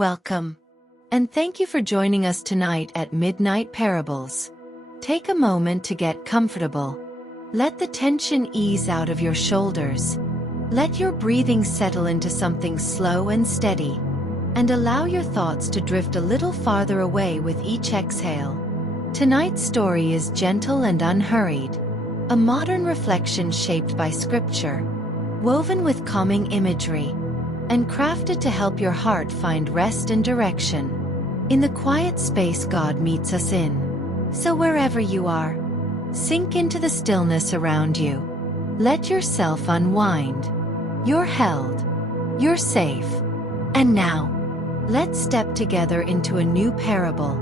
Welcome. And thank you for joining us tonight at Midnight Parables. Take a moment to get comfortable. Let the tension ease out of your shoulders. Let your breathing settle into something slow and steady. And allow your thoughts to drift a little farther away with each exhale. Tonight's story is gentle and unhurried. A modern reflection shaped by scripture, woven with calming imagery, and crafted to help your heart find rest and direction. In the quiet space God meets us in. So wherever you are, sink into the stillness around you. Let yourself unwind. You're held. You're safe. And now, let's step together into a new parable.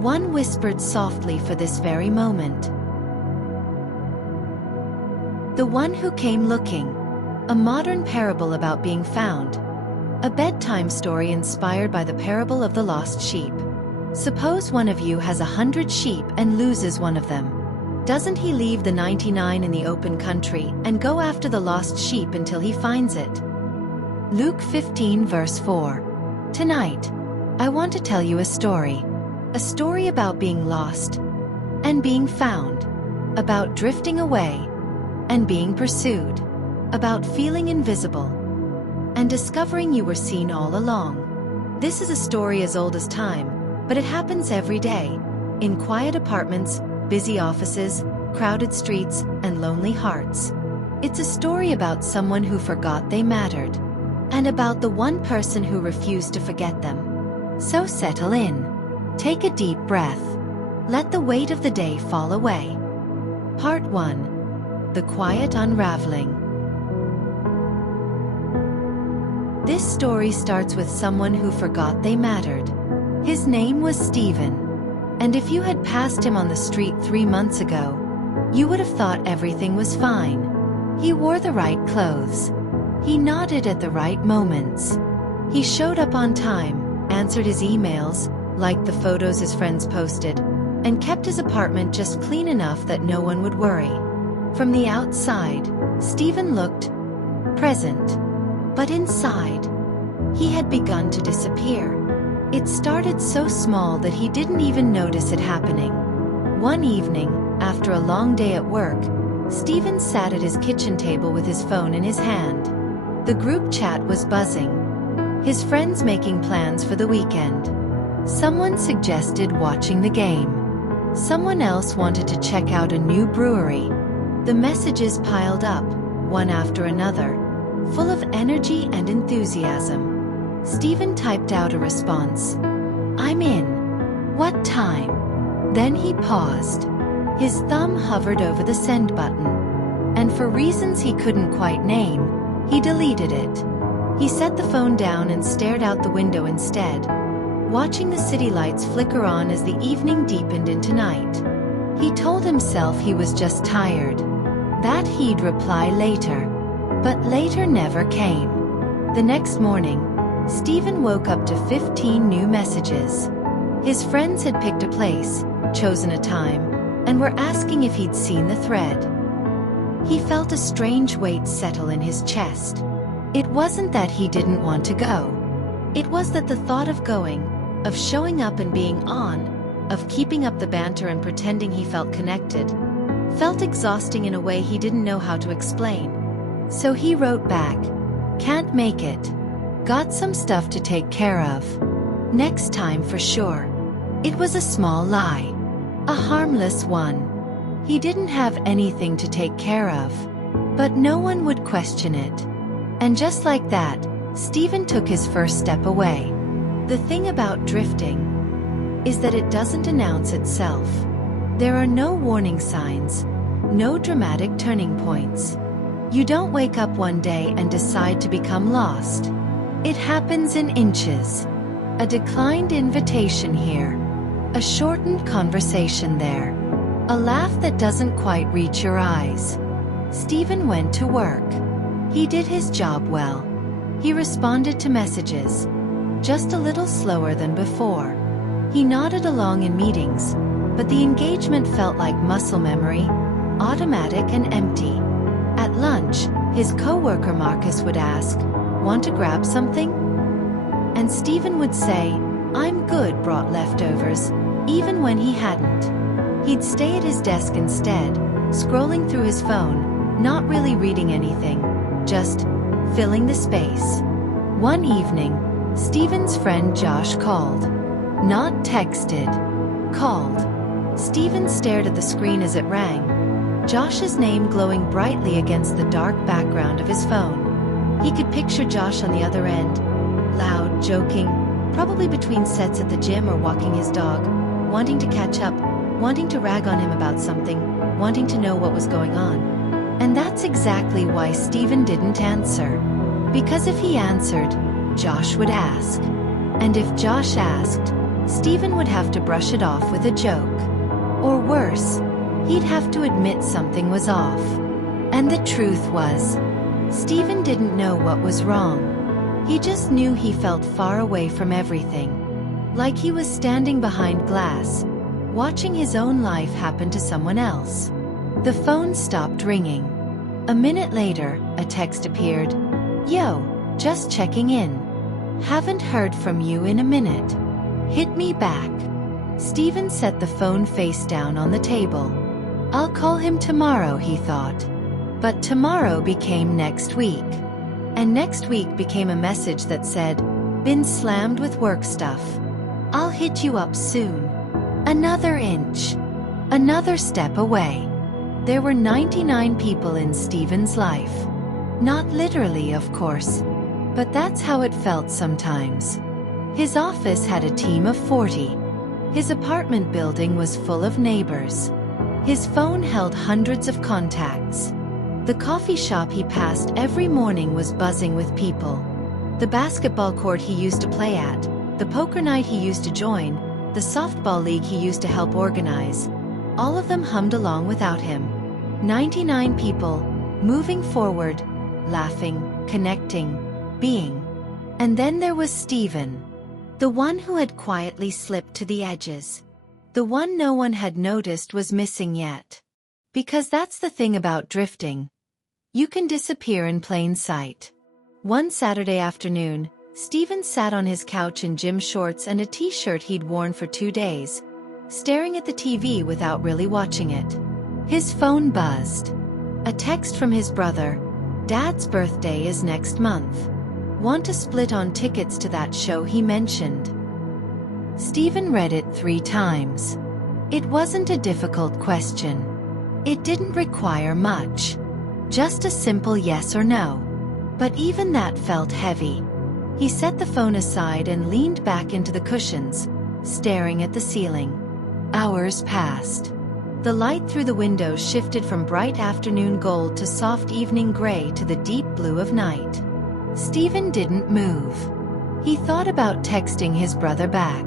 One whispered softly for this very moment. The One Who Came Looking. A modern parable about being found. A bedtime story inspired by the parable of the lost sheep. Suppose one of you has 100 sheep and loses one of them. Doesn't he leave the 99 in the open country and go after the lost sheep until he finds it? Luke 15 verse 4. Tonight, I want to tell you a story. A story about being lost and being found. About drifting away and being pursued. About feeling invisible and discovering you were seen all along. This is a story as old as time, but it happens every day. In quiet apartments, busy offices, crowded streets, and lonely hearts. It's a story about someone who forgot they mattered. And about the one person who refused to forget them. So settle in. Take a deep breath. Let the weight of the day fall away. Part 1. The Quiet Unraveling. This story starts with someone who forgot they mattered. His name was Stephen. And if you had passed him on the street 3 months ago, you would have thought everything was fine. He wore the right clothes. He nodded at the right moments. He showed up on time, answered his emails, liked the photos his friends posted, and kept his apartment just clean enough that no one would worry. From the outside, Stephen looked present. But inside, he had begun to disappear. It started so small that he didn't even notice it happening. One evening, after a long day at work, Stephen sat at his kitchen table with his phone in his hand. The group chat was buzzing. His friends making plans for the weekend. Someone suggested watching the game. Someone else wanted to check out a new brewery. The messages piled up, one after another, full of energy and enthusiasm. Stephen typed out a response. I'm in. What time? Then he paused. His thumb hovered over the send button. And for reasons he couldn't quite name, he deleted it. He set the phone down and stared out the window instead, watching the city lights flicker on as the evening deepened into night. He told himself he was just tired, that he'd reply later. But later never came. The next morning, Stephen woke up to 15 new messages. His friends had picked a place, chosen a time, and were asking if he'd seen the thread. He felt a strange weight settle in his chest. It wasn't that he didn't want to go. It was that the thought of going, of showing up and being on, of keeping up the banter and pretending he felt connected, felt exhausting in a way he didn't know how to explain. So he wrote back, "Can't make it. Got some stuff to take care of. Next time for sure." It was a small lie. A harmless one. He didn't have anything to take care of. But no one would question it. And just like that, Stephen took his first step away. The thing about drifting is that it doesn't announce itself. There are no warning signs, no dramatic turning points. You don't wake up one day and decide to become lost. It happens in inches. A declined invitation here. A shortened conversation there. A laugh that doesn't quite reach your eyes. Stephen went to work. He did his job well. He responded to messages, just a little slower than before. He nodded along in meetings, but the engagement felt like muscle memory, automatic and empty. At lunch, his coworker Marcus would ask, "Want to grab something?" And Stephen would say, "I'm good," brought leftovers, even when he hadn't. He'd stay at his desk instead, scrolling through his phone, not really reading anything, just filling the space. One evening, Stephen's friend Josh called. Not texted. Called. Stephen stared at the screen as it rang, Josh's name glowing brightly against the dark background of his phone. He could picture Josh on the other end, loud, joking, probably between sets at the gym or walking his dog, wanting to catch up, wanting to rag on him about something, wanting to know what was going on. And that's exactly why Stephen didn't answer. Because if he answered, Josh would ask. And if Josh asked, Stephen would have to brush it off with a joke. Or worse, he'd have to admit something was off. And the truth was, Stephen didn't know what was wrong. He just knew he felt far away from everything. Like he was standing behind glass, watching his own life happen to someone else. The phone stopped ringing. A minute later, a text appeared. "Yo, just checking in. Haven't heard from you in a minute. Hit me back." Stephen set the phone face down on the table. "I'll call him tomorrow," he thought. But tomorrow became next week. And next week became a message that said, "Been slammed with work stuff. I'll hit you up soon." Another inch. Another step away. There were 99 people in Stephen's life. Not literally, of course. But that's how it felt sometimes. His office had a team of 40. His apartment building was full of neighbors. His phone held hundreds of contacts. The coffee shop he passed every morning was buzzing with people. The basketball court he used to play at, the poker night he used to join, the softball league he used to help organize, all of them hummed along without him. 99 people, moving forward, laughing, connecting, being. And then there was Stephen. The one who had quietly slipped to the edges. The one no one had noticed was missing yet. Because that's the thing about drifting. You can disappear in plain sight. One Saturday afternoon, Stephen sat on his couch in gym shorts and a t-shirt he'd worn for 2 days, staring at the TV without really watching it. His phone buzzed. A text from his brother. "Dad's birthday is next month. Want to split on tickets to that show he mentioned?" Stephen read it 3 times. It wasn't a difficult question. It didn't require much. Just a simple yes or no. But even that felt heavy. He set the phone aside and leaned back into the cushions, staring at the ceiling. Hours passed. The light through the windows shifted from bright afternoon gold to soft evening gray to the deep blue of night. Stephen didn't move. He thought about texting his brother back.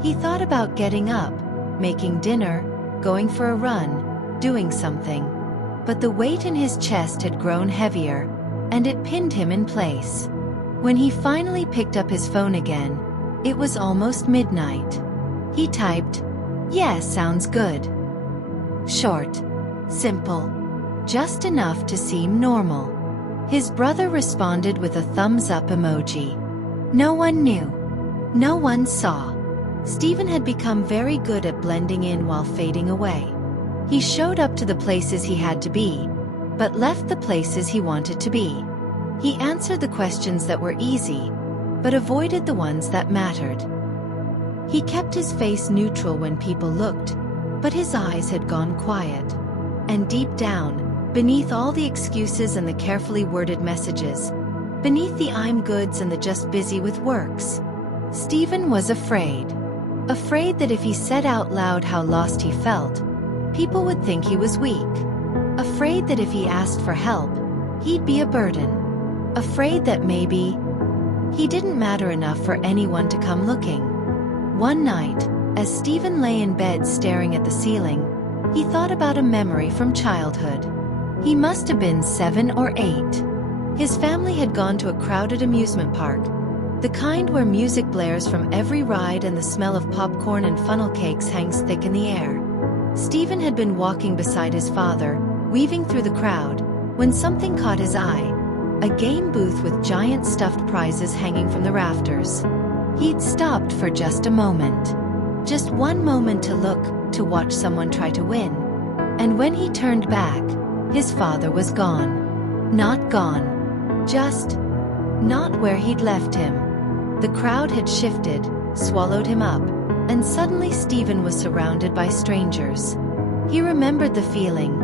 He thought about getting up, making dinner, going for a run, doing something. But the weight in his chest had grown heavier, and it pinned him in place. When he finally picked up his phone again, it was almost midnight. He typed, "Yeah, sounds good." Short. Simple. Just enough to seem normal. His brother responded with a thumbs-up emoji. No one knew. No one saw. Stephen had become very good at blending in while fading away. He showed up to the places he had to be, but left the places he wanted to be. He answered the questions that were easy, but avoided the ones that mattered. He kept his face neutral when people looked, but his eyes had gone quiet. And deep down, beneath all the excuses and the carefully worded messages, beneath the "I'm goods" and the "just busy with works," Stephen was afraid. Afraid that if he said out loud how lost he felt, people would think he was weak. Afraid that if he asked for help, he'd be a burden. Afraid that maybe he didn't matter enough for anyone to come looking. One night, as Stephen lay in bed staring at the ceiling, he thought about a memory from childhood. He must have been 7 or 8. His family had gone to a crowded amusement park, the kind where music blares from every ride and the smell of popcorn and funnel cakes hangs thick in the air. Stephen had been walking beside his father, weaving through the crowd, when something caught his eye. a game booth with giant stuffed prizes hanging from the rafters. He'd stopped for just a moment. Just one moment to look, to watch someone try to win. And when he turned back, his father was gone. Not gone. Just not where he'd left him. The crowd had shifted, swallowed him up, and suddenly Stephen was surrounded by strangers. He remembered the feeling,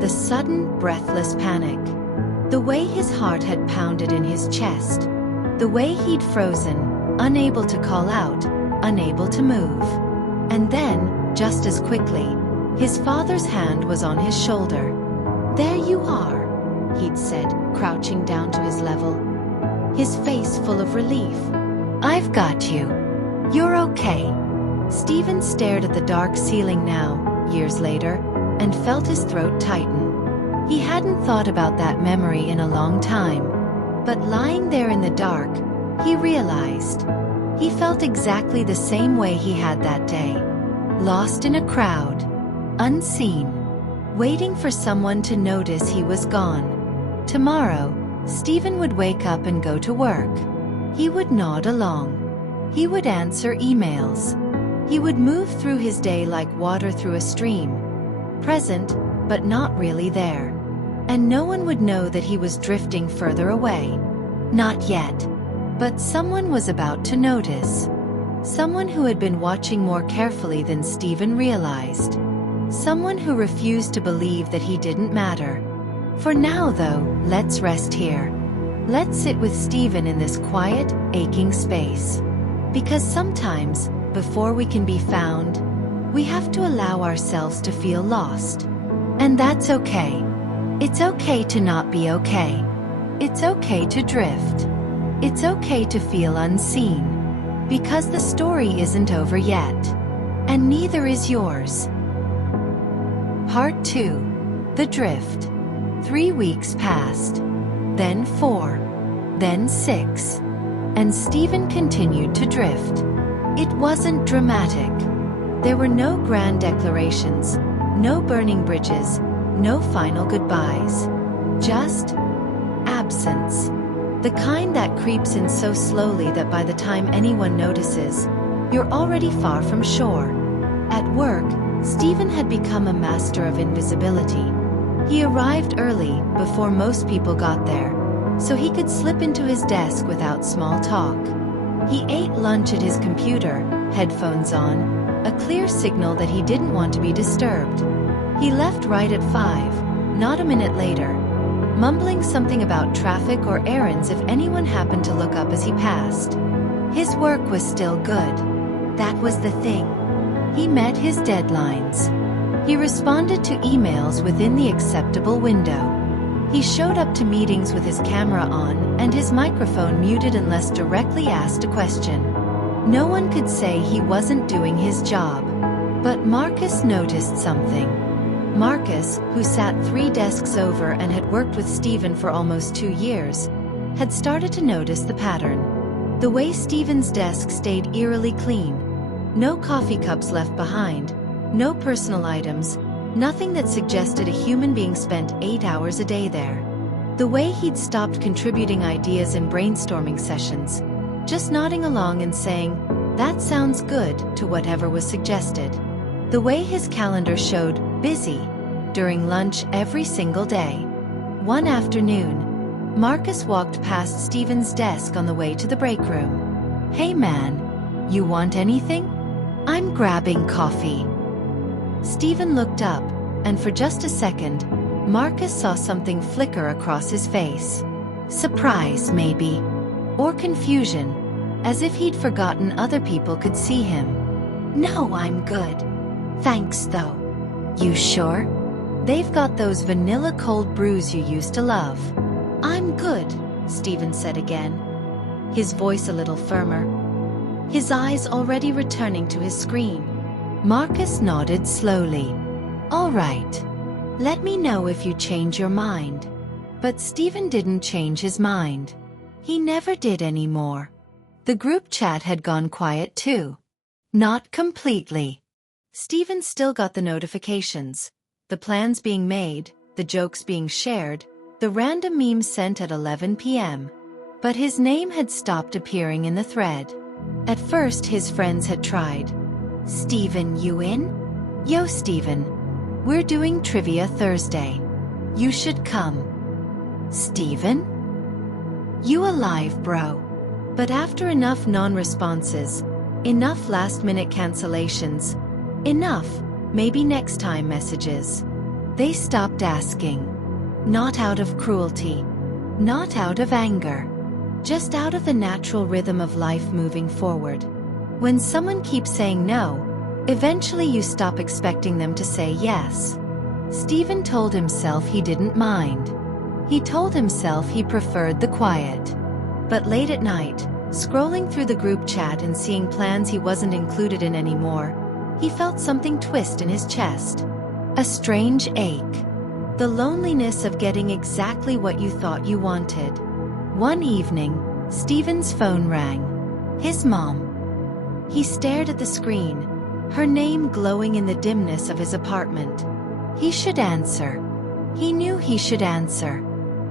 the sudden, breathless panic. The way his heart had pounded in his chest. The way he'd frozen, unable to call out, unable to move. And then, just as quickly, his father's hand was on his shoulder. "There you are," he'd said, crouching down to his level. His face full of relief. "I've got you. You're okay." Stephen stared at the dark ceiling now, years later, and felt his throat tighten. He hadn't thought about that memory in a long time. But lying there in the dark, he realized. He felt exactly the same way he had that day. Lost in a crowd. Unseen. Waiting for someone to notice he was gone. Tomorrow, Stephen would wake up and go to work. He would nod along. He would answer emails. He would move through his day like water through a stream. Present, but not really there. And no one would know that he was drifting further away. Not yet. But someone was about to notice. Someone who had been watching more carefully than Stephen realized. Someone who refused to believe that he didn't matter. For now though, let's rest here. Let's sit with Stephen in this quiet, aching space. Because sometimes, before we can be found, we have to allow ourselves to feel lost. And that's okay. It's okay to not be okay. It's okay to drift. It's okay to feel unseen. Because the story isn't over yet. And neither is yours. Part 2. The Drift. 3 weeks passed. Then 4. Then 6. And Stephen continued to drift. It wasn't dramatic. There were no grand declarations, no burning bridges, no final goodbyes. Just absence. The kind that creeps in so slowly that by the time anyone notices, you're already far from shore. At work, Stephen had become a master of invisibility. He arrived early, before most people got there, so he could slip into his desk without small talk. He ate lunch at his computer, headphones on, a clear signal that he didn't want to be disturbed. He left right at 5, not a minute later, mumbling something about traffic or errands if anyone happened to look up as he passed. His work was still good. That was the thing. He met his deadlines. He responded to emails within the acceptable window. He showed up to meetings with his camera on and his microphone muted unless directly asked a question. No one could say he wasn't doing his job. But Marcus noticed something. Marcus, who sat 3 desks over and had worked with Stephen for almost 2 years, had started to notice the pattern. The way Stephen's desk stayed eerily clean. No coffee cups left behind, no personal items, nothing that suggested a human being spent 8 hours a day there. The way he'd stopped contributing ideas in brainstorming sessions, just nodding along and saying, "That sounds good," to whatever was suggested. The way his calendar showed busy during lunch every single day. One afternoon, Marcus walked past Stephen's desk on the way to the break room. "Hey man, you want anything? I'm grabbing coffee." Stephen looked up, and for just a second, Marcus saw something flicker across his face. Surprise, maybe. Or confusion, as if he'd forgotten other people could see him. "No, I'm good. Thanks though." "You sure? They've got those vanilla cold brews you used to love." "I'm good," Stephen said again, his voice a little firmer, his eyes already returning to his screen. Marcus nodded slowly. "All right. Let me know if you change your mind." But Stephen didn't change his mind. He never did anymore. The group chat had gone quiet too. Not completely. Stephen still got the notifications, the plans being made, the jokes being shared, The random meme sent at 11 p.m. But his name had stopped appearing in the thread. At first his friends had tried. "Steven, you in? Yo Steven. We're doing trivia Thursday. You should come." "Steven? You alive, bro?" But after enough non-responses, enough last-minute cancellations, enough "maybe next time" messages, they stopped asking. Not out of cruelty, not out of anger, just out of the natural rhythm of life moving forward. When someone keeps saying no, eventually you stop expecting them to say yes. Steven told himself he didn't mind. He told himself he preferred the quiet. But late at night, scrolling through the group chat and seeing plans he wasn't included in anymore, he felt something twist in his chest. A strange ache. The loneliness of getting exactly what you thought you wanted. One evening, Steven's phone rang. His mom. He stared at the screen, her name glowing in the dimness of his apartment. He should answer. He knew he should answer.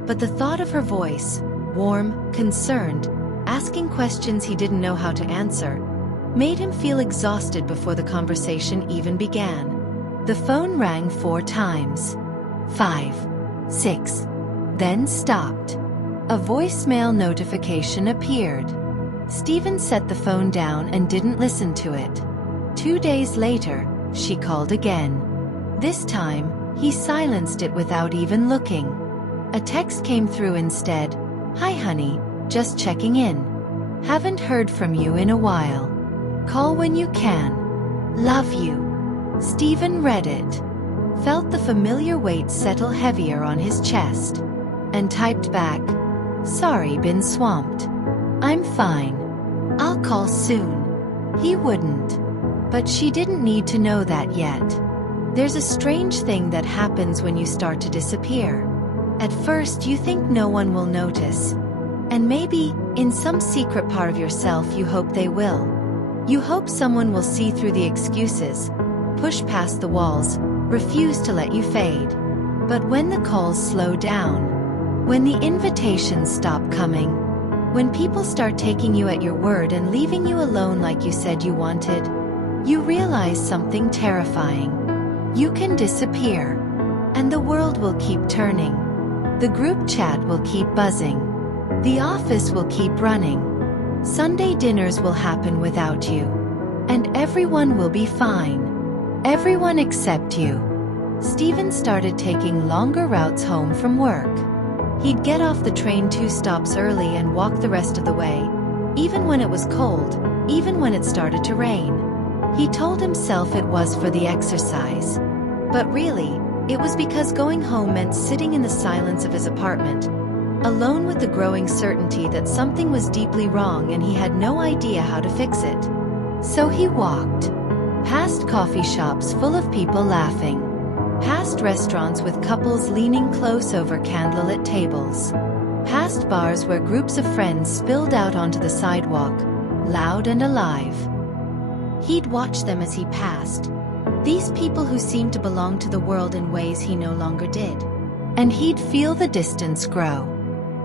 But the thought of her voice, warm, concerned, asking questions he didn't know how to answer, made him feel exhausted before the conversation even began. The phone rang 4 times. 5, 6, then stopped. A voicemail notification appeared. Steven set the phone down and didn't listen to it. 2 days later, she called again. This time, he silenced it without even looking. A text came through instead. "Hi honey, just checking in. Haven't heard from you in a while. Call when you can. Love you." Steven read it, felt the familiar weight settle heavier on his chest, and typed back, "Sorry, been swamped. I'm fine. I'll call soon." He wouldn't. But she didn't need to know that yet. There's a strange thing that happens when you start to disappear. At first you think no one will notice. And maybe, in some secret part of yourself you hope they will. You hope someone will see through the excuses, push past the walls, refuse to let you fade. But when the calls slow down, when the invitations stop coming, when people start taking you at your word and leaving you alone like you said you wanted, you realize something terrifying. You can disappear. And the world will keep turning. The group chat will keep buzzing. The office will keep running. Sunday dinners will happen without you. And everyone will be fine. Everyone except you. Steven started taking longer routes home from work. He'd get off the train 2 stops early and walk the rest of the way, even when it was cold, even when it started to rain. He told himself it was for the exercise. But really, it was because going home meant sitting in the silence of his apartment, alone with the growing certainty that something was deeply wrong and he had no idea how to fix it. So he walked. Past coffee shops full of people laughing. Past restaurants with couples leaning close over candlelit tables. Past bars where groups of friends spilled out onto the sidewalk, loud and alive. He'd watch them as he passed. These people who seemed to belong to the world in ways he no longer did. And he'd feel the distance grow.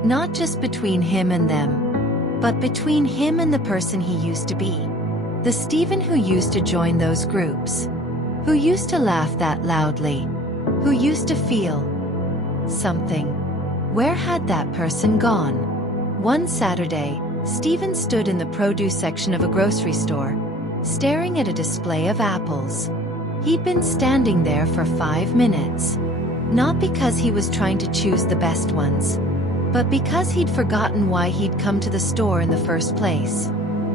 Not just between him and them, but between him and the person he used to be. The Steven who used to join those groups. Who used to laugh that loudly. Who used to feel something. Where had that person gone? One Saturday, Steven stood in the produce section of a grocery store, staring at a display of apples. He'd been standing there for 5 minutes. Not because he was trying to choose the best ones, but because he'd forgotten why he'd come to the store in the first place.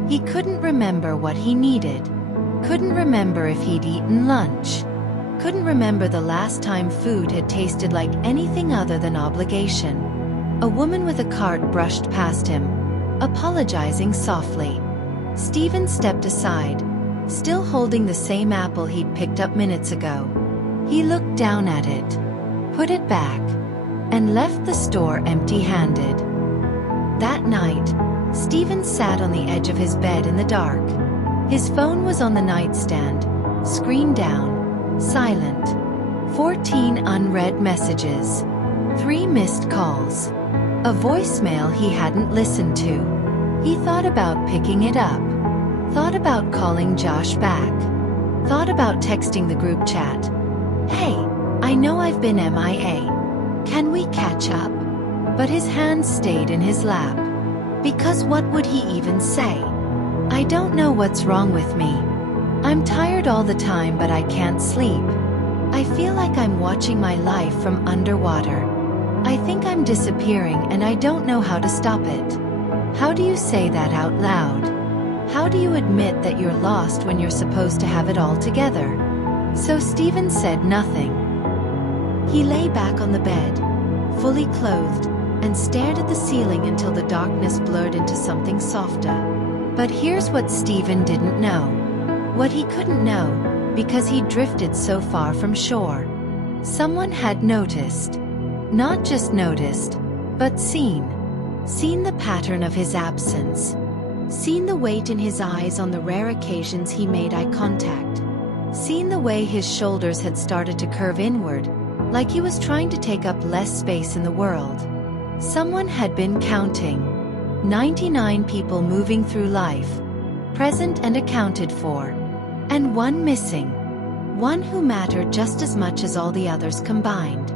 He couldn't remember what he needed. Couldn't remember if he'd eaten lunch. Couldn't remember the last time food had tasted like anything other than obligation. A woman with a cart brushed past him, apologizing softly. Steven stepped aside, still holding the same apple he'd picked up minutes ago. He looked down at it, put it back, and left the store empty-handed. That night, Steven sat on the edge of his bed in the dark. His phone was on the nightstand, screen down, silent. 14 unread messages. 3 missed calls. A voicemail he hadn't listened to. He thought about picking it up. Thought about calling Josh back. Thought about texting the group chat. Hey, I know I've been MIA. Can we catch up? But his hands stayed in his lap. Because what would he even say? I don't know what's wrong with me. I'm tired all the time but I can't sleep. I feel like I'm watching my life from underwater. I think I'm disappearing and I don't know how to stop it. How do you say that out loud? How do you admit that you're lost when you're supposed to have it all together? So Steven said nothing. He lay back on the bed, fully clothed, and stared at the ceiling until the darkness blurred into something softer. But here's what Steven didn't know. What he couldn't know, because he'd drifted so far from shore. Someone had noticed. Not just noticed, but seen. Seen the pattern of his absence. Seen the weight in his eyes on the rare occasions he made eye contact. Seen the way his shoulders had started to curve inward, like he was trying to take up less space in the world. Someone had been counting. 99 people moving through life, present and accounted for. And one missing. One who mattered just as much as all the others combined.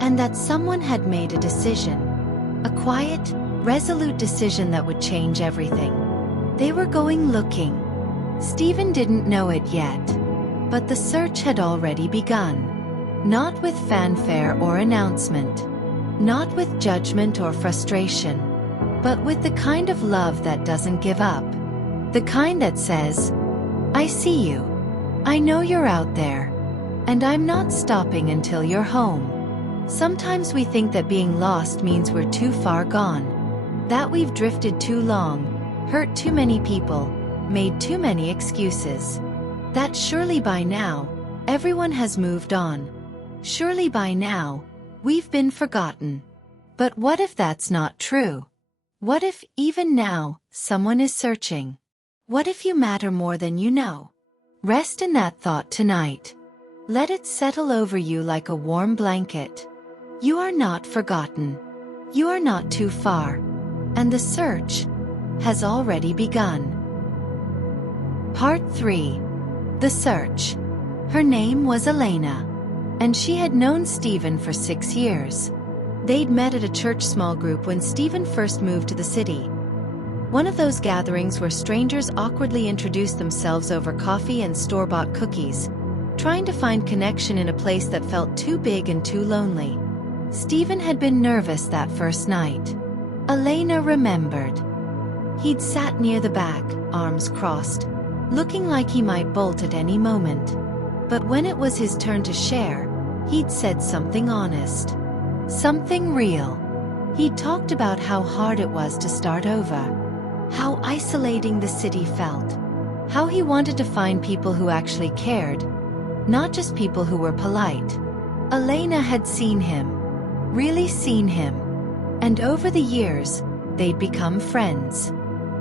And that someone had made a decision. A quiet, resolute decision that would change everything. They were going looking. Steven didn't know it yet. But the search had already begun. Not with fanfare or announcement. Not with judgment or frustration. But with the kind of love that doesn't give up. The kind that says, I see you. I know you're out there. And I'm not stopping until you're home. Sometimes we think that being lost means we're too far gone. That we've drifted too long, hurt too many people, made too many excuses. That surely by now, everyone has moved on. Surely by now, we've been forgotten. But what if that's not true? What if, even now, someone is searching? What if you matter more than you know? Rest in that thought tonight. Let it settle over you like a warm blanket. You are not forgotten. You are not too far. And the search has already begun. Part 3. The Search. Her name was Elena. And she had known Steven for 6 years. They'd met at a church small group when Steven first moved to the city. One of those gatherings where strangers awkwardly introduced themselves over coffee and store-bought cookies, trying to find connection in a place that felt too big and too lonely. Steven had been nervous that first night. Elena remembered. He'd sat near the back, arms crossed, looking like he might bolt at any moment. But when it was his turn to share, he'd said something honest. Something real. He talked about how hard it was to start over. How isolating the city felt. How he wanted to find people who actually cared. Not just people who were polite. Elena had seen him. Really seen him. And over the years, they'd become friends.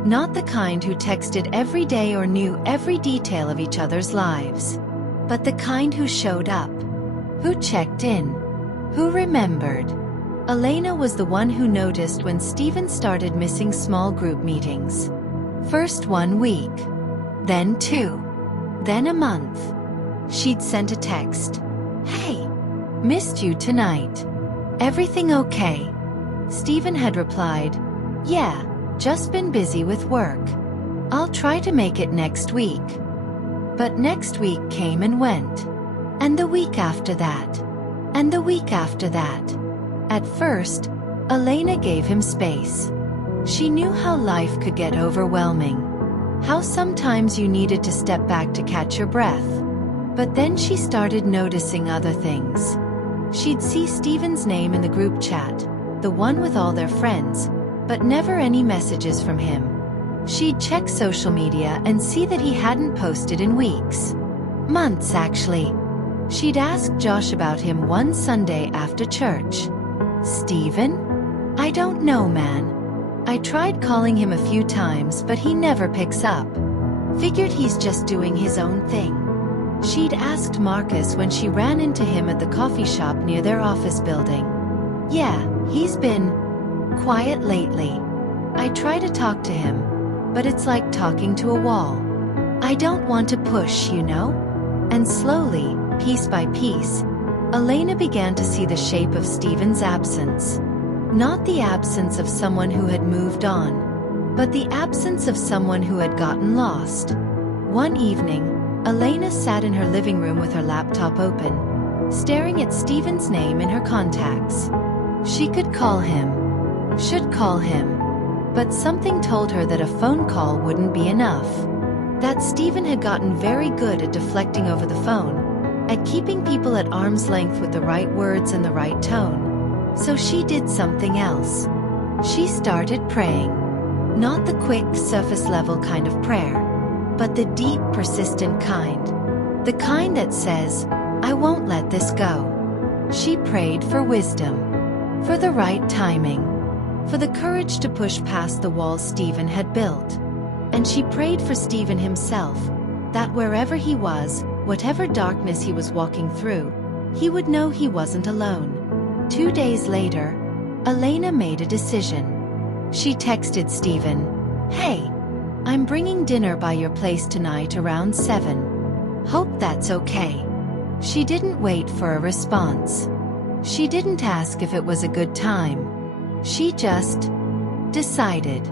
Not the kind who texted every day or knew every detail of each other's lives. But the kind who showed up. Who checked in. Who remembered? Elena was the one who noticed when Steven started missing small group meetings. First 1 week. Then 2. Then a month. She'd sent a text. Hey, missed you tonight. Everything okay? Steven had replied, yeah, just been busy with work. I'll try to make it next week. But next week came and went. And the week after that. And the week after that. At first, Elena gave him space. She knew how life could get overwhelming. How sometimes you needed to step back to catch your breath. But then she started noticing other things. She'd see Steven's name in the group chat, the one with all their friends, but never any messages from him. She'd check social media and see that he hadn't posted in weeks. Months, actually. She'd asked Josh about him one Sunday after church. Steven? I don't know, man. I tried calling him a few times but he never picks up. Figured he's just doing his own thing. She'd asked Marcus when she ran into him at the coffee shop near their office building. Yeah, he's been quiet lately. I try to talk to him, but it's like talking to a wall. I don't want to push, you know? And slowly, piece by piece, Elena began to see the shape of Stephen's absence. Not the absence of someone who had moved on, but the absence of someone who had gotten lost. One evening, Elena sat in her living room with her laptop open, staring at Stephen's name in her contacts. She could call him, should call him, but something told her that a phone call wouldn't be enough. That Stephen had gotten very good at deflecting over the phone, at keeping people at arm's length with the right words and the right tone. So she did something else. She started praying. Not the quick, surface-level kind of prayer, but the deep, persistent kind. The kind that says, I won't let this go. She prayed for wisdom, for the right timing, for the courage to push past the walls Stephen had built. And she prayed for Stephen himself, that wherever he was, whatever darkness he was walking through, he would know he wasn't alone. 2 days later, Elena made a decision. She texted Stephen, Hey, I'm bringing dinner by your place tonight around 7. Hope that's okay. She didn't wait for a response. She didn't ask if it was a good time. She just decided.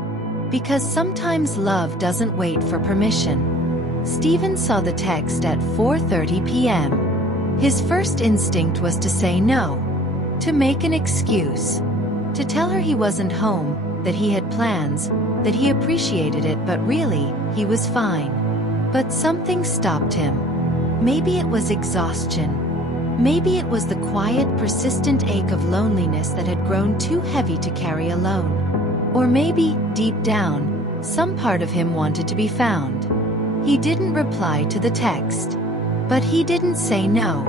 Because sometimes love doesn't wait for permission. Stephen saw the text at 4:30 p.m. His first instinct was to say no, to make an excuse, to tell her he wasn't home, that he had plans, that he appreciated it, but really, he was fine. But something stopped him. Maybe it was exhaustion. Maybe it was the quiet, persistent ache of loneliness that had grown too heavy to carry alone. Or maybe, deep down, some part of him wanted to be found. He didn't reply to the text. But he didn't say no.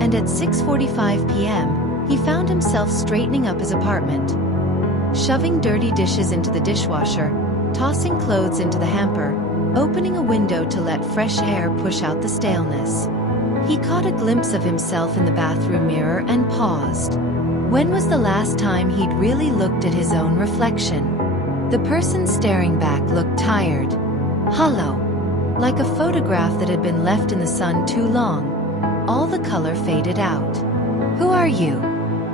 And at 6:45 p.m., he found himself straightening up his apartment, shoving dirty dishes into the dishwasher, tossing clothes into the hamper, opening a window to let fresh air push out the staleness. He caught a glimpse of himself in the bathroom mirror and paused. When was the last time he'd really looked at his own reflection? The person staring back looked tired, hollow, like a photograph that had been left in the sun too long. All the color faded out. Who are you?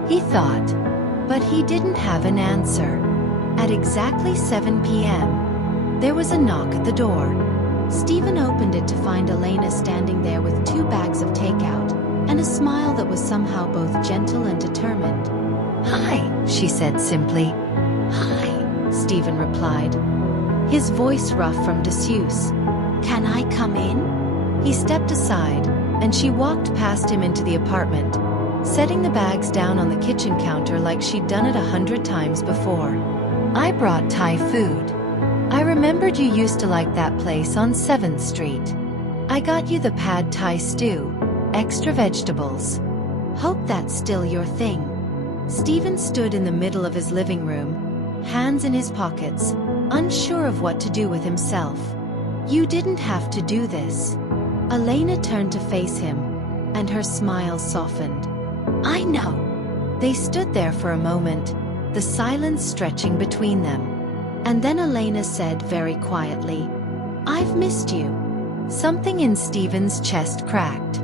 He thought. But he didn't have an answer. At exactly 7 p.m., there was a knock at the door. Stephen opened it to find Elena standing there with 2 bags of takeout, and a smile that was somehow both gentle and determined. Hi, she said simply. Hi, Stephen replied, his voice rough from disuse. Can I come in? He stepped aside, and she walked past him into the apartment, setting the bags down on the kitchen counter like she'd done it 100 times before. I brought Thai food. I remembered you used to like that place on 7th Street. I got you the pad Thai stew, extra vegetables. Hope that's still your thing. Stephen stood in the middle of his living room, hands in his pockets, unsure of what to do with himself. You didn't have to do this. Elena turned to face him, and her smile softened. I know. They stood there for a moment, the silence stretching between them. And then Elena said very quietly, I've missed you. Something in Stephen's chest cracked.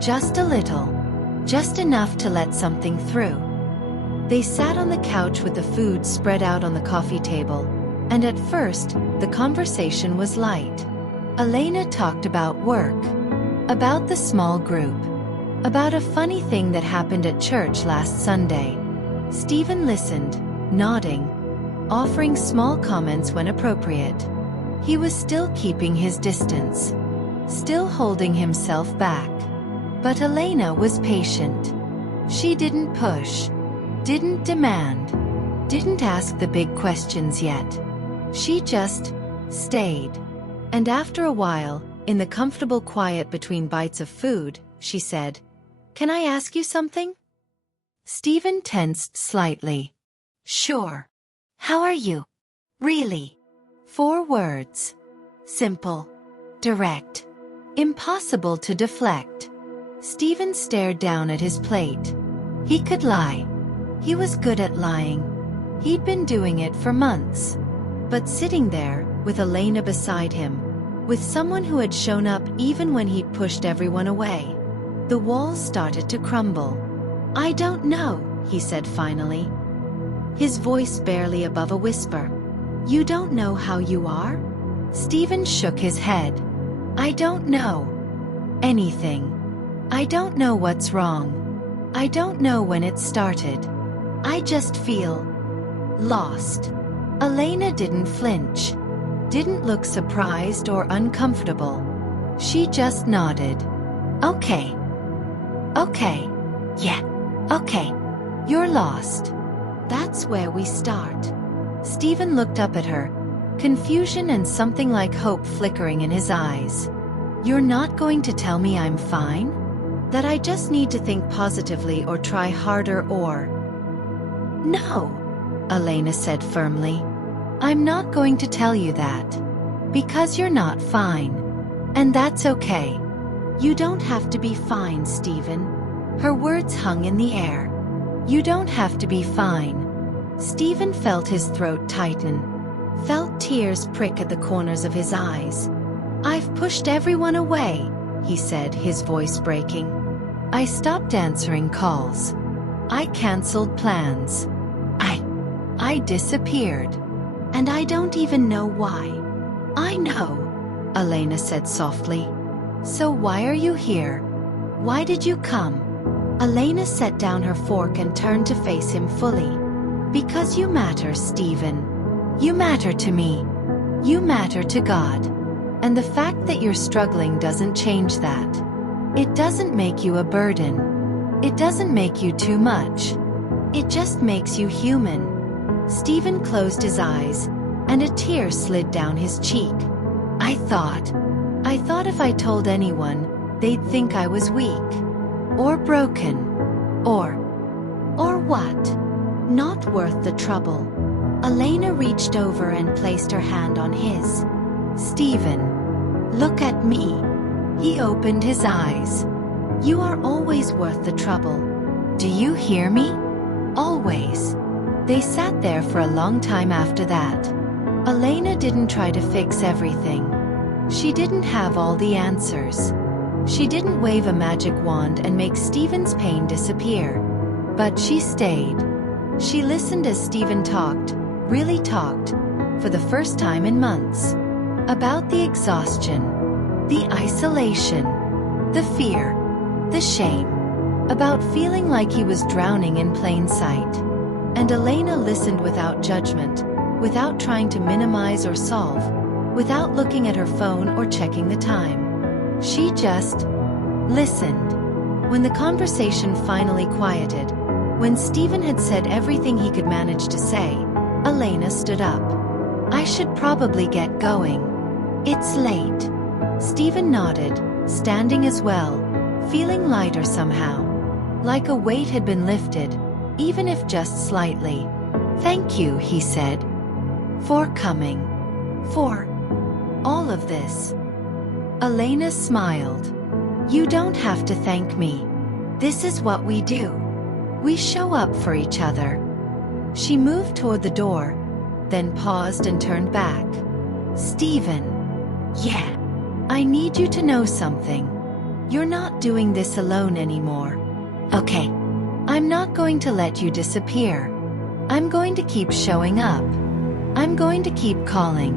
Just a little. Just enough to let something through. They sat on the couch with the food spread out on the coffee table, and at first, the conversation was light. Elena talked about work, about the small group, about a funny thing that happened at church last Sunday. Stephen listened, nodding, offering small comments when appropriate. He was still keeping his distance, still holding himself back. But Elena was patient. She didn't push, didn't demand, didn't ask the big questions yet. She just stayed. And after a while, in the comfortable quiet between bites of food, she said, Can I ask you something? Stephen tensed slightly. Sure. How are you? Really? 4 words. Simple. Direct. Impossible to deflect. Stephen stared down at his plate. He could lie. He was good at lying. He'd been doing it for months. But sitting there, with Elena beside him, with someone who had shown up even when he'd pushed everyone away, the walls started to crumble. "I don't know," he said finally, his voice barely above a whisper. "You don't know how you are?" Stephen shook his head. "I don't know anything. I don't know what's wrong. I don't know when it started. I just feel lost." Elena didn't flinch, didn't look surprised or uncomfortable. She just nodded. "Okay. Okay. Yeah. Okay. You're lost. That's where we start." Stephen looked up at her, confusion and something like hope flickering in his eyes. "You're not going to tell me I'm fine? That I just need to think positively or try harder or—" "No," Elena said firmly. "I'm not going to tell you that. Because you're not fine. And that's okay. You don't have to be fine, Stephen." Her words hung in the air. "You don't have to be fine." Stephen felt his throat tighten, felt tears prick at the corners of his eyes. "I've pushed everyone away," he said, his voice breaking. "I stopped answering calls. I canceled plans. I disappeared. And I don't even know why." "I know," Elena said softly. "So why are you here? Why did you come?" Elena set down her fork and turned to face him fully. "Because you matter, Stephen. You matter to me. You matter to God. And the fact that you're struggling doesn't change that. It doesn't make you a burden. It doesn't make you too much. It just makes you human." Stephen closed his eyes, and a tear slid down his cheek. I thought if I told anyone, they'd think I was weak. Or broken. Or what? Not worth the trouble." Elena reached over and placed her hand on his. "Stephen, look at me." He opened his eyes. "You are always worth the trouble. Do you hear me? Always." They sat there for a long time after that. Elena didn't try to fix everything. She didn't have all the answers. She didn't wave a magic wand and make Stephen's pain disappear. But she stayed. She listened as Stephen talked, really talked, for the first time in months. About the exhaustion, the isolation, the fear, the shame. About feeling like he was drowning in plain sight. And Elena listened without judgment, without trying to minimize or solve, without looking at her phone or checking the time. She just listened. When the conversation finally quieted, when Stephen had said everything he could manage to say, Elena stood up. "I should probably get going. It's late." Stephen nodded, standing as well, feeling lighter somehow. Like a weight had been lifted, even if just slightly. "Thank you," he said. "For coming. For all of this." Elena smiled. "You don't have to thank me. This is what we do. We show up for each other." She moved toward the door, then paused and turned back. "Stephen. Yeah. I need you to know something. You're not doing this alone anymore. Okay. I'm not going to let you disappear. I'm going to keep showing up. I'm going to keep calling.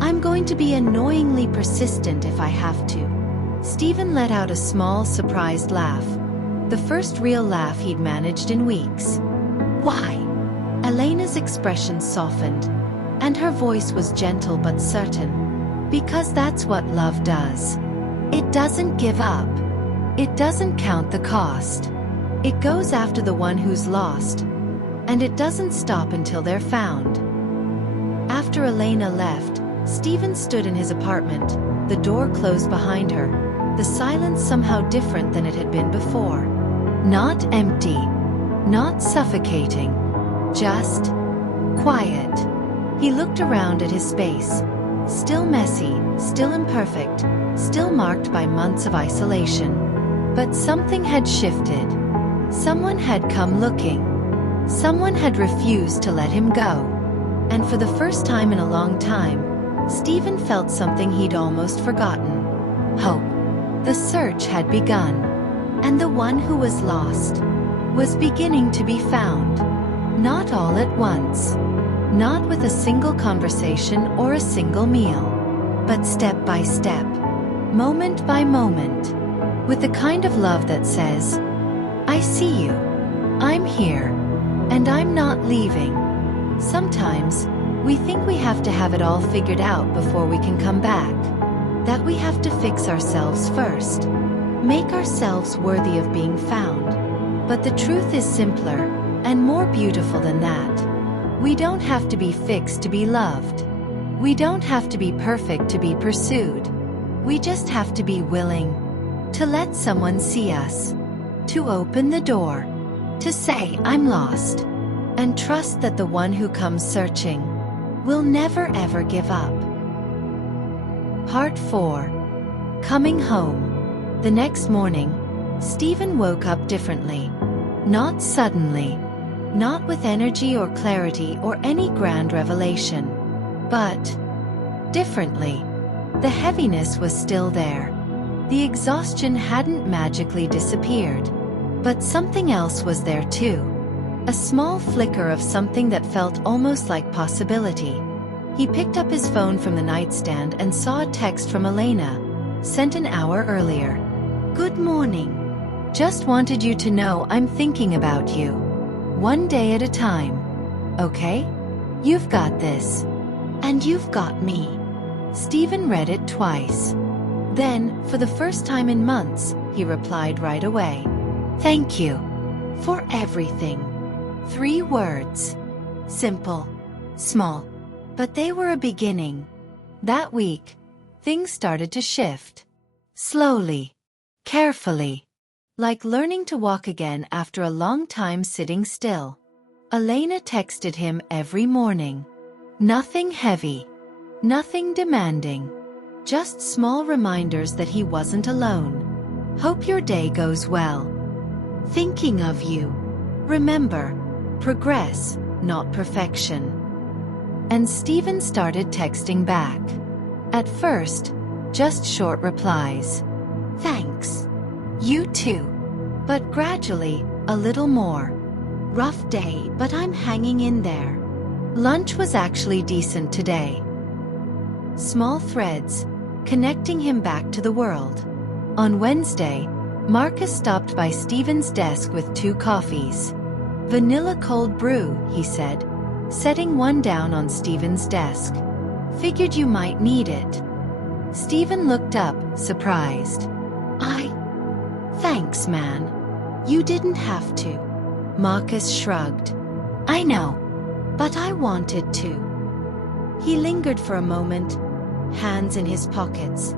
I'm going to be annoyingly persistent if I have to." Stephen let out a small, surprised laugh. The first real laugh he'd managed in weeks. "Why?" Elena's expression softened, and her voice was gentle but certain. "Because that's what love does. It doesn't give up. It doesn't count the cost. It goes after the one who's lost. And it doesn't stop until they're found." After Elena left, Stephen stood in his apartment, the door closed behind her, the silence somehow different than it had been before. Not empty. Not suffocating. Just quiet. He looked around at his space. Still messy, still imperfect, still marked by months of isolation. But something had shifted. Someone had come looking. Someone had refused to let him go. And for the first time in a long time, Stephen felt something he'd almost forgotten. Hope. The search had begun. And the one who was lost was beginning to be found. Not all at once. Not with a single conversation or a single meal. But step by step. Moment by moment. With the kind of love that says, I see you. I'm here. And I'm not leaving. Sometimes, we think we have to have it all figured out before we can come back. That we have to fix ourselves first. Make ourselves worthy of being found. But the truth is simpler and more beautiful than that. We don't have to be fixed to be loved. We don't have to be perfect to be pursued. We just have to be willing to let someone see us, to open the door, to say, I'm lost, and trust that the one who comes searching will never ever give up. Part 4. Coming home. The next morning, Stephen woke up differently. Not suddenly. Not with energy or clarity or any grand revelation. But differently. The heaviness was still there. The exhaustion hadn't magically disappeared. But something else was there too. A small flicker of something that felt almost like possibility. He picked up his phone from the nightstand and saw a text from Elena, sent an hour earlier. Good morning. Just wanted you to know I'm thinking about you. One day at a time. Okay? You've got this. And you've got me. Stephen read it twice. Then, for the first time in months, he replied right away. Thank you. For everything. 3 words. Simple. Small. But they were a beginning. That week, things started to shift. Slowly. Carefully. Like learning to walk again after a long time sitting still. Elena texted him every morning. Nothing heavy. Nothing demanding. Just small reminders that he wasn't alone. Hope your day goes well. Thinking of you. Remember, progress, not perfection. And Stephen started texting back. At first, just short replies. Thanks. You too. But gradually, a little more. Rough day, but I'm hanging in there. Lunch was actually decent today. Small threads, connecting him back to the world. On Wednesday, Marcus stopped by Stephen's desk with 2 coffees. Vanilla cold brew, he said, setting one down on Stephen's desk. Figured you might need it. Stephen looked up, surprised. Thanks, man. You didn't have to. Marcus shrugged. I know. But I wanted to. He lingered for a moment, hands in his pockets.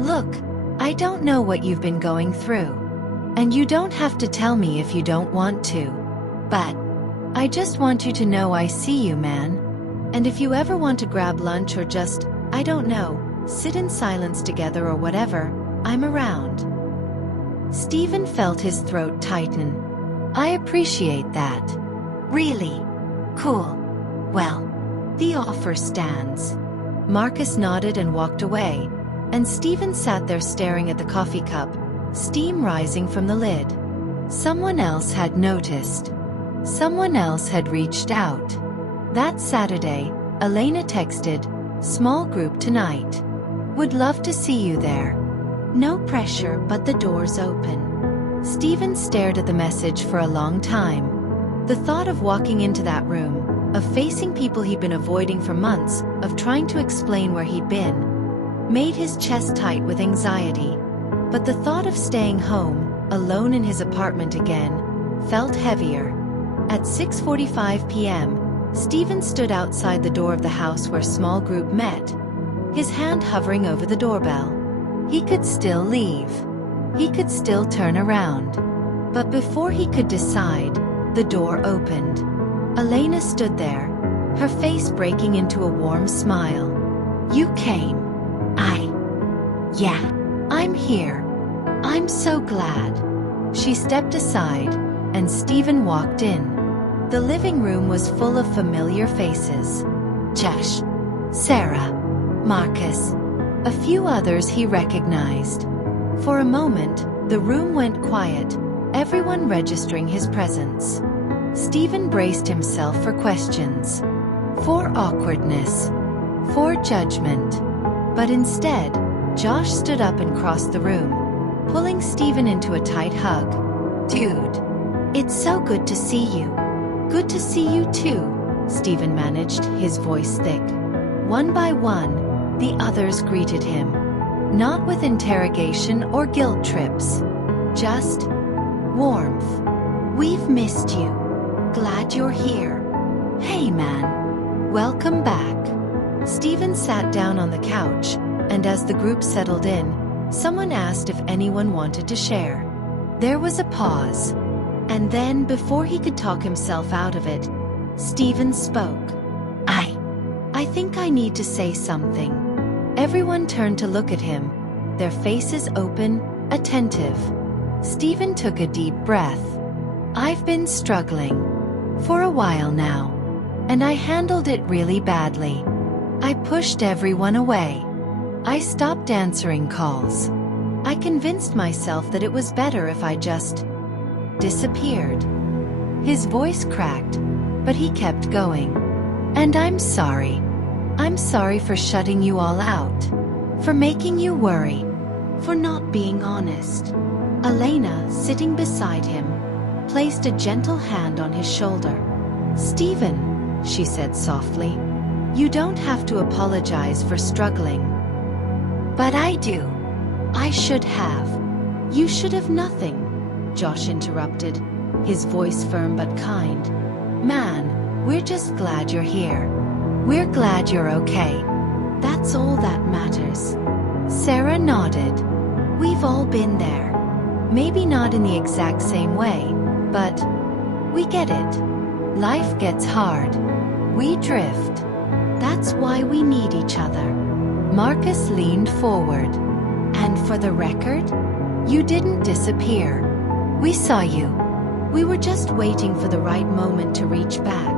Look, I don't know what you've been going through. And you don't have to tell me if you don't want to. But I just want you to know I see you, man. And if you ever want to grab lunch or just, I don't know, sit in silence together or whatever, I'm around. Stephen felt his throat tighten. I appreciate that. Really? Cool. Well, the offer stands. Marcus nodded and walked away, and Stephen sat there staring at the coffee cup, steam rising from the lid. Someone else had noticed. Someone else had reached out. That Saturday, Elena texted, small group tonight. Would love to see you there. No pressure, but the door's open. Stephen stared at the message for a long time. The thought of walking into that room, of facing people he'd been avoiding for months, of trying to explain where he'd been, made his chest tight with anxiety. But the thought of staying home, alone in his apartment again, felt heavier. At 6:45 p.m., Stephen stood outside the door of the house where small group met, his hand hovering over the doorbell. He could still leave. He could still turn around. But before he could decide, the door opened. Elena stood there, her face breaking into a warm smile. You came. Yeah, I'm here. I'm so glad. She stepped aside, and Stephen walked in. The living room was full of familiar faces. Josh, Sarah, Marcus, a few others he recognized. For a moment, the room went quiet, everyone registering his presence. Stephen braced himself for questions, for awkwardness, for judgment. But instead, Josh stood up and crossed the room, pulling Stephen into a tight hug. "Dude, it's so good to see you." "Good to see you too," Stephen managed, his voice thick. One by one, the others greeted him. Not with interrogation or guilt trips. Just warmth. "We've missed you. Glad you're here." "Hey man. Welcome back." Stephen sat down on the couch, and as the group settled in, someone asked if anyone wanted to share. There was a pause. And then, before he could talk himself out of it, Stephen spoke. I think I need to say something." Everyone turned to look at him, their faces open, attentive. Stephen took a deep breath. "I've been struggling for a while now, and I handled it really badly. I pushed everyone away. I stopped answering calls. I convinced myself that it was better if I just disappeared." His voice cracked, but he kept going. "And I'm sorry. I'm sorry for shutting you all out, for making you worry, for not being honest." Elena, sitting beside him, placed a gentle hand on his shoulder. "Stephen," she said softly, "you don't have to apologize for struggling." "But I do. I should have." "You should have nothing," Josh interrupted, his voice firm but kind. "Man, we're just glad you're here. We're glad you're okay. That's all that matters." Sarah nodded. "We've all been there. Maybe not in the exact same way, but we get it. Life gets hard. We drift. That's why we need each other." Marcus leaned forward. "And for the record, you didn't disappear. We saw you. We were just waiting for the right moment to reach back."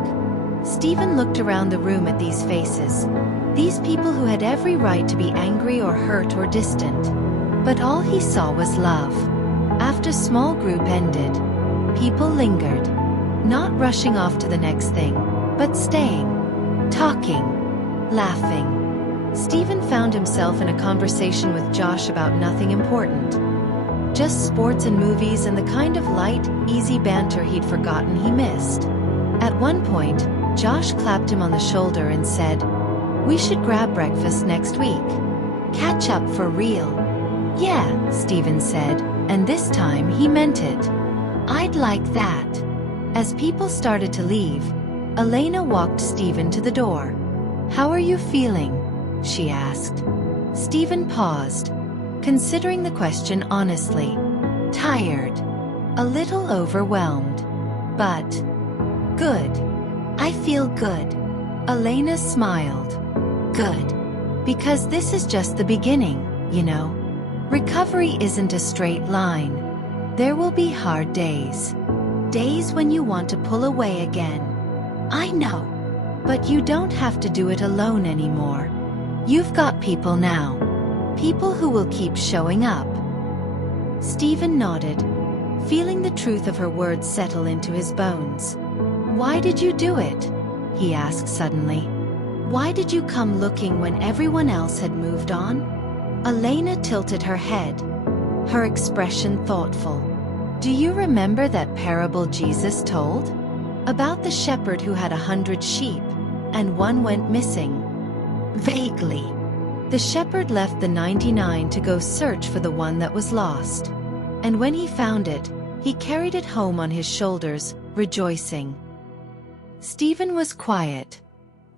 Stephen looked around the room at these faces, these people who had every right to be angry or hurt or distant. But all he saw was love. After small group ended, people lingered, not rushing off to the next thing, but staying, talking, laughing. Stephen found himself in a conversation with Josh about nothing important. Just sports and movies and the kind of light, easy banter he'd forgotten he missed. At one point, Josh clapped him on the shoulder and said, "We should grab breakfast next week. Catch up for real." "Yeah," Stephen said, and this time he meant it. "I'd like that." As people started to leave, Elena walked Stephen to the door. "How are you feeling?" she asked. Stephen paused, considering the question honestly. "Tired. A little overwhelmed. But good. I feel good." Elena smiled. "Good. Because this is just the beginning, you know. Recovery isn't a straight line. There will be hard days. Days when you want to pull away again. I know. But you don't have to do it alone anymore. You've got people now. People who will keep showing up." Stephen nodded, feeling the truth of her words settle into his bones. "Why did you do it?" he asked suddenly. "Why did you come looking when everyone else had moved on?" Elena tilted her head, her expression thoughtful. "Do you remember that parable Jesus told? About the shepherd who had 100 sheep, and one went missing?" "Vaguely." "The shepherd left the 99 to go search for the one that was lost. And when he found it, he carried it home on his shoulders, rejoicing." Stephen was quiet,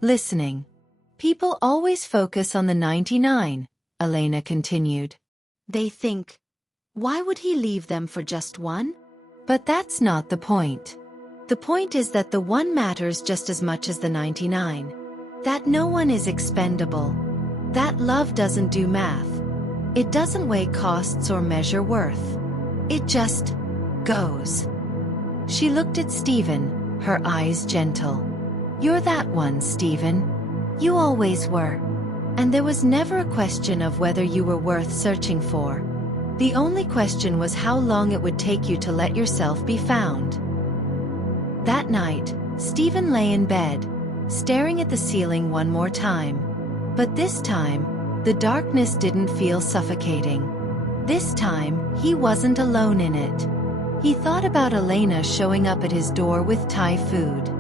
listening. "People always focus on the 99, Elena continued. "They think, why would he leave them for just one? But that's not the point. The point is that the one matters just as much as the 99. That no one is expendable. That love doesn't do math. It doesn't weigh costs or measure worth. It just goes." She looked at Stephen, her eyes gentle. "You're that one, Stephen. You always were. And there was never a question of whether you were worth searching for. The only question was how long it would take you to let yourself be found." That night, Stephen lay in bed, staring at the ceiling one more time. But this time, the darkness didn't feel suffocating. This time, he wasn't alone in it. He thought about Elena showing up at his door with Thai food.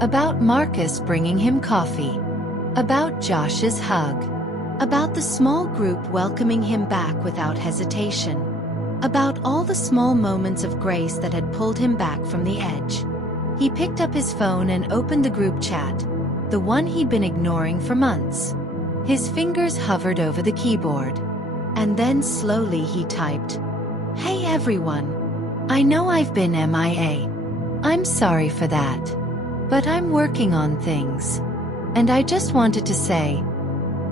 About Marcus bringing him coffee. About Josh's hug. About the small group welcoming him back without hesitation. About all the small moments of grace that had pulled him back from the edge. He picked up his phone and opened the group chat, the one he'd been ignoring for months. His fingers hovered over the keyboard. And then slowly he typed, "Hey everyone. I know I've been MIA. I'm sorry for that. But I'm working on things. And I just wanted to say,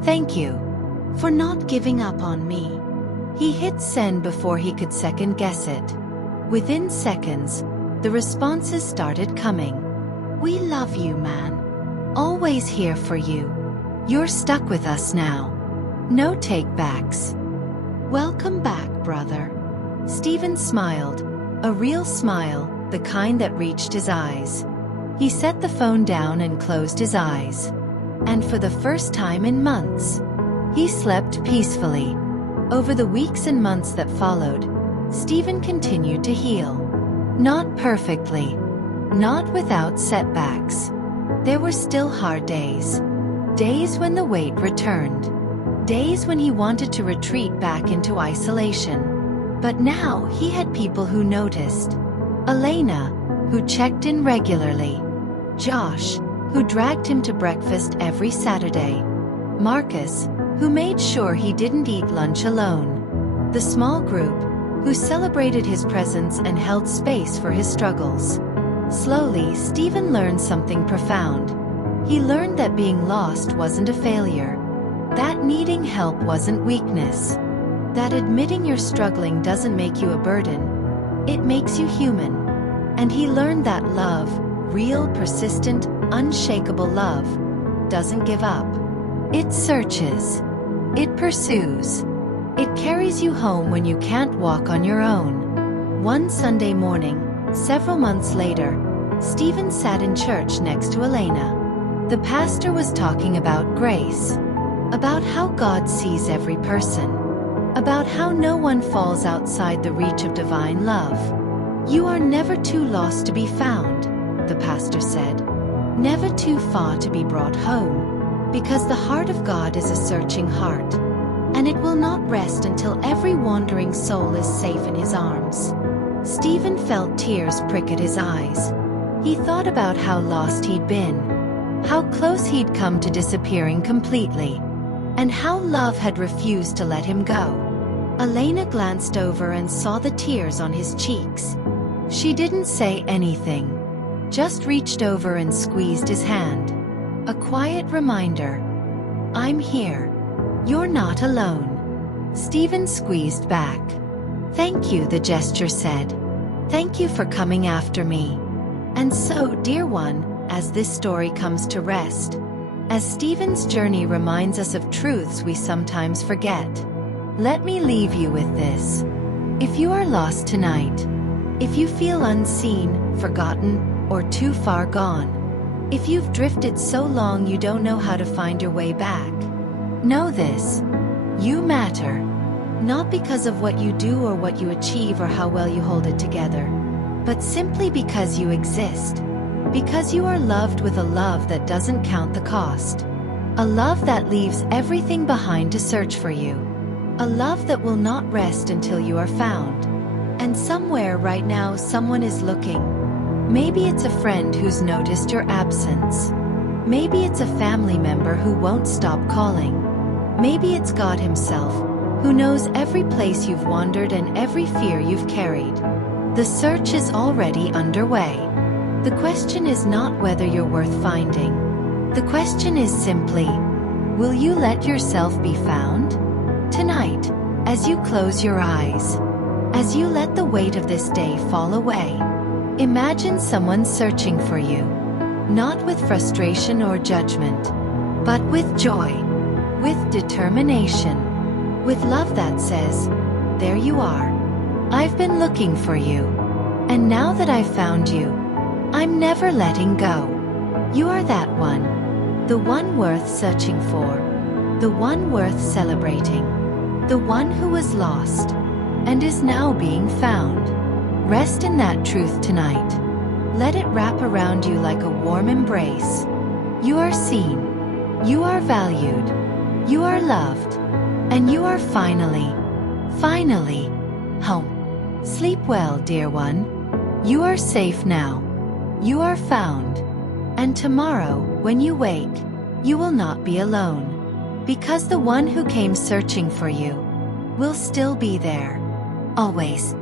thank you for not giving up on me." He hit send before he could second guess it. Within seconds, the responses started coming. "We love you, man. Always here for you. You're stuck with us now. No take-backs. Welcome back, brother." Stephen smiled, a real smile, the kind that reached his eyes. He set the phone down and closed his eyes. And for the first time in months, he slept peacefully. Over the weeks and months that followed, Stephen continued to heal. Not perfectly. Not without setbacks. There were still hard days. Days when the weight returned. Days when he wanted to retreat back into isolation. But now he had people who noticed. Elena, who checked in regularly. Josh, who dragged him to breakfast every Saturday. Marcus, who made sure he didn't eat lunch alone. The small group, who celebrated his presence and held space for his struggles. Slowly, Stephen learned something profound. He learned that being lost wasn't a failure. That needing help wasn't weakness. That admitting you're struggling doesn't make you a burden. It makes you human. And he learned that love, real, persistent, unshakable love, doesn't give up. It searches. It pursues. It carries you home when you can't walk on your own. One Sunday morning, several months later, Stephen sat in church next to Elena. The pastor was talking about grace. About how God sees every person. About how no one falls outside the reach of divine love. "You are never too lost to be found," the pastor said. "Never too far to be brought home. Because the heart of God is a searching heart. And it will not rest until every wandering soul is safe in his arms." Stephen felt tears prick at his eyes. He thought about how lost he'd been. How close he'd come to disappearing completely. And how love had refused to let him go. Elena glanced over and saw the tears on his cheeks. She didn't say anything. Just reached over and squeezed his hand. A quiet reminder. "I'm here. You're not alone." Stephen squeezed back. "Thank you," the gesture said. "Thank you for coming after me." And so, dear one, as this story comes to rest, as Stephen's journey reminds us of truths we sometimes forget, let me leave you with this. If you are lost tonight, if you feel unseen, forgotten, or too far gone, if you've drifted so long you don't know how to find your way back, know this: you matter. Not because of what you do or what you achieve or how well you hold it together, but simply because you exist. Because you are loved with a love that doesn't count the cost. A love that leaves everything behind to search for you. A love that will not rest until you are found. And somewhere right now someone is looking. Maybe it's a friend who's noticed your absence. Maybe it's a family member who won't stop calling. Maybe it's God himself, who knows every place you've wandered and every fear you've carried. The search is already underway. The question is not whether you're worth finding. The question is simply, will you let yourself be found? Tonight, as you close your eyes, as you let the weight of this day fall away, Imagine someone searching for you, not with frustration or judgment, but with joy, with determination, with love that says, "There you are. I've been looking for you. And now that I've found you, I'm never letting go." You are that one, the one worth searching for, the one worth celebrating, the one who was lost and is now being found. Rest in that truth tonight. Let it wrap around you like a warm embrace. You are seen, you are valued, you are loved, and you are finally home. Sleep well, dear one. You are safe now. You are found. And tomorrow, when you wake, you will not be alone. Because the one who came searching for you will still be there. Always.